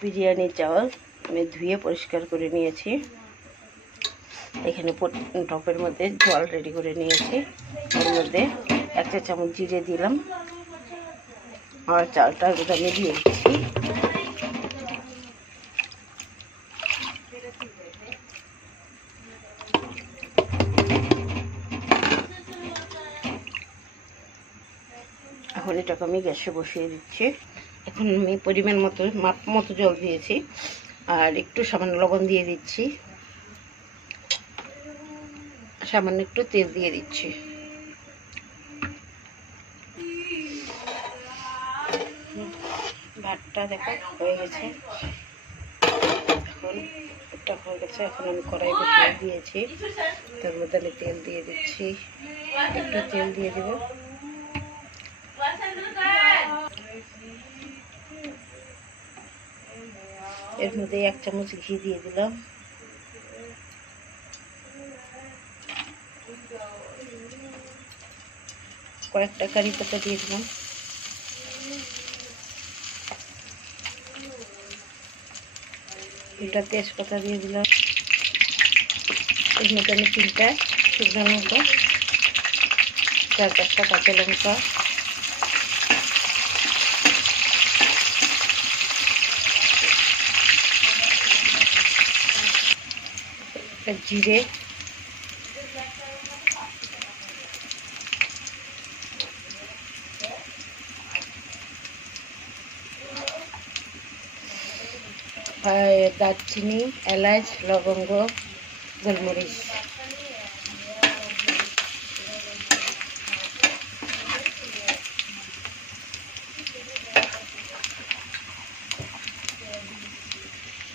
বিরিয়ানি চাউল আমি ধুয়ে পরিষ্কার করে নিয়েছি। এখানে টপের মধ্যে জল রেডি করে নিয়েছি। ওর মধ্যে 1 চা চামচ জিরে দিলাম আর চালটা আমি দিয়ে দিচ্ছি। এখন এটাকে আমি গ্যাসে বসিয়ে দিচ্ছি। এখন আমি পরিমাণ মতো মাপ মতো জল দিয়েছি আর একটু সামান্য লবণ দিয়ে দিচ্ছি, সামান্য একটু তেল দিয়ে দিচ্ছি। ভাতটা দেখো হয়ে গেছে। এখন এটা হয়ে গেছে। এখন আমি কড়াই বসিয়ে দিয়েছি, তার মধ্যে আমি তেল দিয়ে দিচ্ছি, একটু তেল দিয়ে দেবো। এর মধ্যে 1 চামচ ঘি দিয়ে দিলাম। কয়েকটা কারি পাতা দিয়ে দিলাম। দুটা তেজপাতা দিয়ে দিলাম। এর মধ্যে আমি 3টা শুকনো লঙ্কা, 4-5টা কাঁচা লঙ্কা, জিরে, দারচিনি, এলাচ, লবঙ্গ, গোলমরিচ,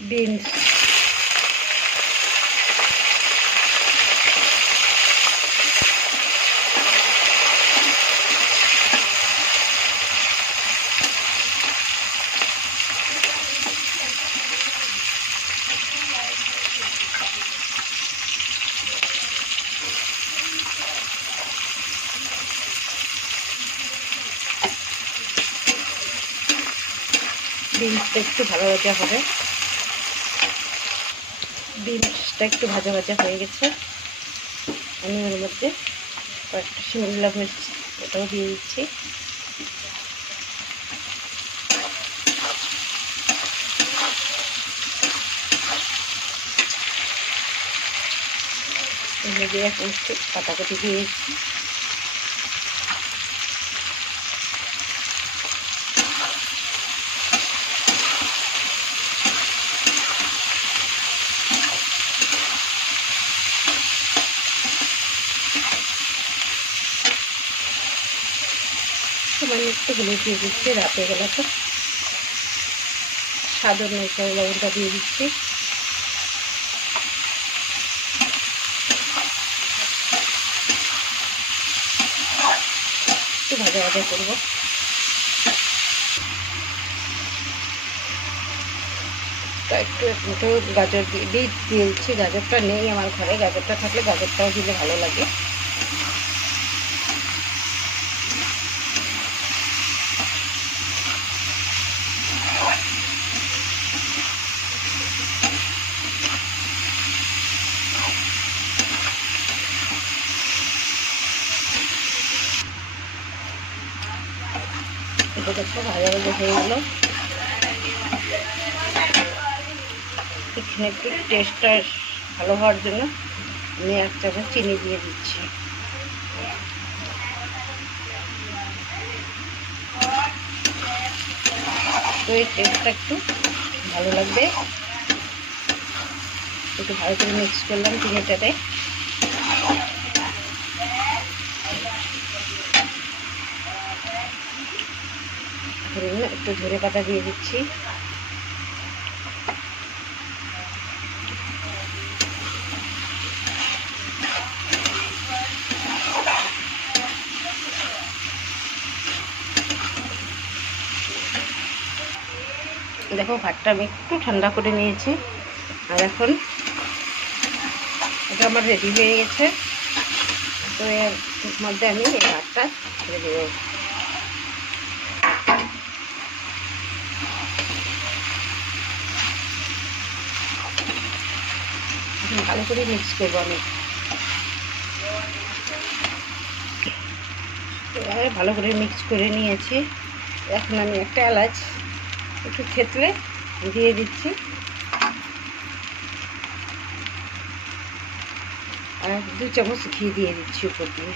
বিনস, বিনসটা একটু ভালো ভাজা হবে। বিনসটা একটু ভাজা ভাজা হয়ে গেছে। আমি ওর মধ্যে কয়েকটা শিমলা মরিচ ওটাও দিয়ে দিচ্ছি। এর মধ্যে এখন একটু কাটাকুটি দিয়ে দিচ্ছি। সামান্য একটু হলুদ দিয়ে দিচ্ছি, রাতে গেলে তো স্বাদ অনুযায়ী লবণটা দিয়ে দিচ্ছি। একটু ভাজা ভাজা করবো। একটু গাজর দিয়ে দিচ্ছি। গাজরটা নেই আমার ঘরে, গাজরটা থাকলে গাজরটাও দিলে ভালো লাগে। এটা দেখো ভাজা ভাজা হয়ে গেল। এখানে একটু টেস্টটা ভালো হওয়ার জন্য আমি 1 চামচ চিনি দিয়ে দিচ্ছি। তো এই টেস্টটা একটু ভালো লাগবে। একটু ভালো করে মিক্স করলাম চিনিটাতে। একটু ধনে পাতা দিয়ে দিচ্ছি। দেখো ভাতটা আমি একটু ঠান্ডা করে নিয়েছি আর এখন এটা আমার রেডি হয়ে গেছে। তো এর মধ্যে আমি এই ভাতটা ছেড়ে দেব। ভালো করে মিক্স করবো আমি। এবারে ভালো করে মিক্স করে নিয়েছি। এখন আমি একটা এলাচ একটু থেতলে দিয়ে দিচ্ছি, আর 2 চামচ ঘি দিয়ে দিচ্ছি উপর দিয়ে।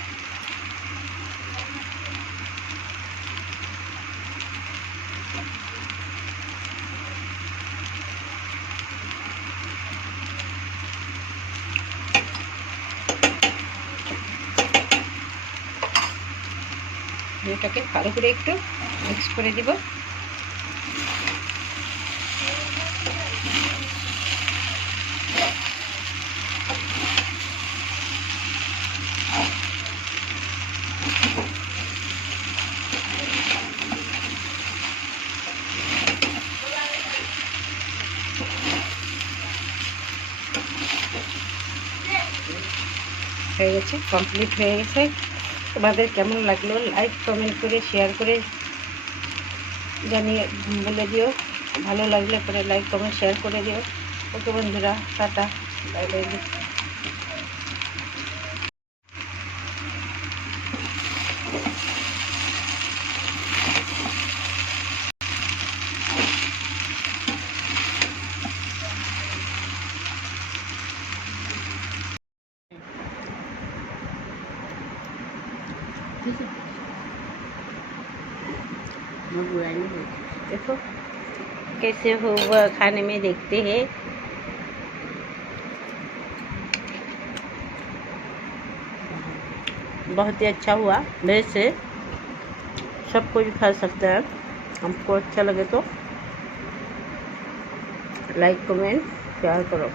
এটাকে ভালো করে একটু মিক্স করে দিব। হয়ে গেছে, কমপ্লিট হয়ে গেছে। তোমাদের কেমন লাগলো লাইক কমেন্ট করে শেয়ার করে জানিয়ে বলে দিও। ভালো লাগলে পরে লাইক কমেন্ট শেয়ার করে দিও। ওকে বন্ধুরা, টাটা, বাই বাই। देखो कैसे हुआ खाने में, देखते हैं। बहुत ही अच्छा हुआ। वैसे सब कोई भी खा सकता है। हमको अच्छा लगे तो लाइक कमेंट शेयर करो।